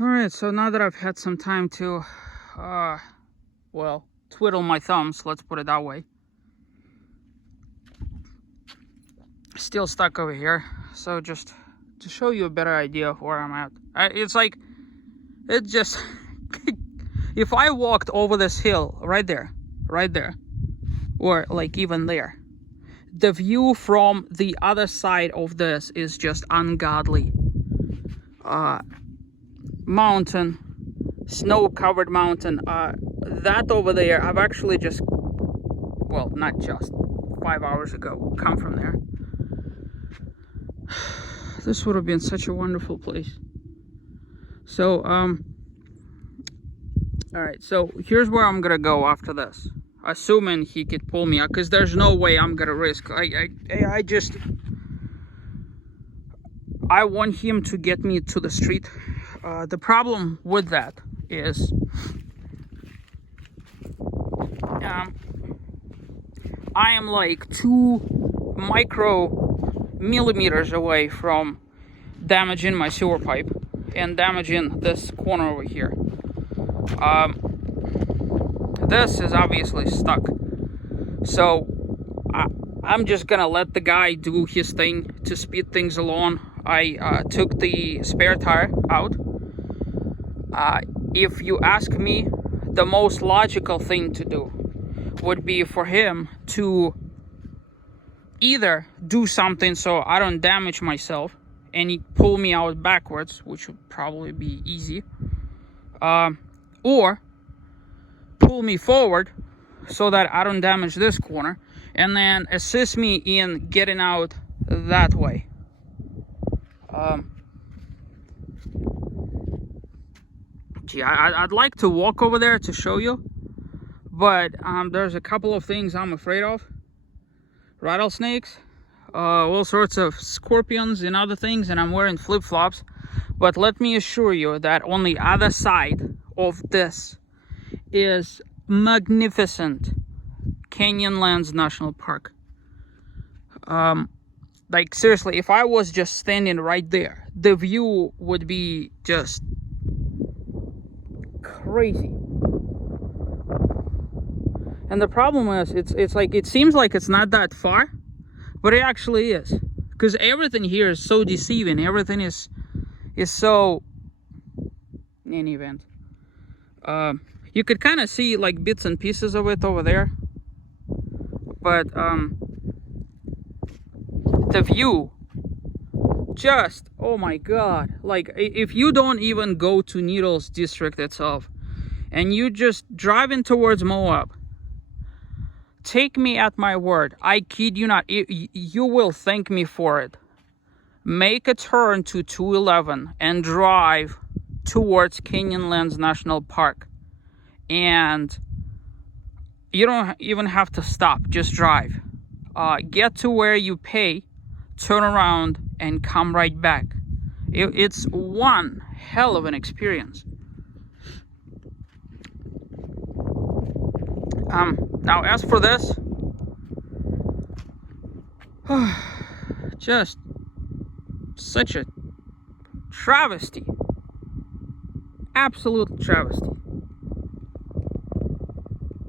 Alright, so now that I've had some time to, well, twiddle my thumbs, let's put it that way. Still stuck over here, so just to show you a better idea of where I'm at. It's like, it just, if I walked over this hill, right there, or like even there, the view from the other side of this is just ungodly. Mountain, snow-covered mountain. That over there, I've actually just, well, not just, 5 hours ago, come from there. This would have been such a wonderful place. So, alright, so here's where I'm gonna go after this. Assuming he could pull me out, because there's no way I'm gonna risk. I want him to get me to the street. The problem with that is I am like 2 micromillimeters away from damaging my sewer pipe and damaging this corner over here. This is obviously stuck, so I'm just gonna let the guy do his thing to speed things along. I took the spare tire out. If you ask me, the most logical thing to do would be for him to either do something so I don't damage myself and he pull me out backwards, which would probably be easy, or pull me forward so that I don't damage this corner, and then assist me in getting out that way. I'd like to walk over there to show you, but there's a couple of things I'm afraid of. Rattlesnakes, all sorts of scorpions and other things, and I'm wearing flip-flops. But let me assure you that on the other side of this is magnificent Canyonlands National Park. Like seriously, if I was just standing right there, the view would be just crazy. And the problem is, it's like, it seems like it's not that far, but it actually is, because everything here is so deceiving. Everything is so, in any event, you could kind of see like bits and pieces of it over there, but the view, just, oh my god. Like, if you don't even go to Needles district itself and you just driving towards Moab, take me at my word, I kid you not, you will thank me for it. Make a turn to 211 and drive towards Canyonlands National Park, and you don't even have to stop, just drive. Get to where you pay, turn around, and come right back. It's one hell of an experience. Now as for this, just such a travesty, absolute travesty.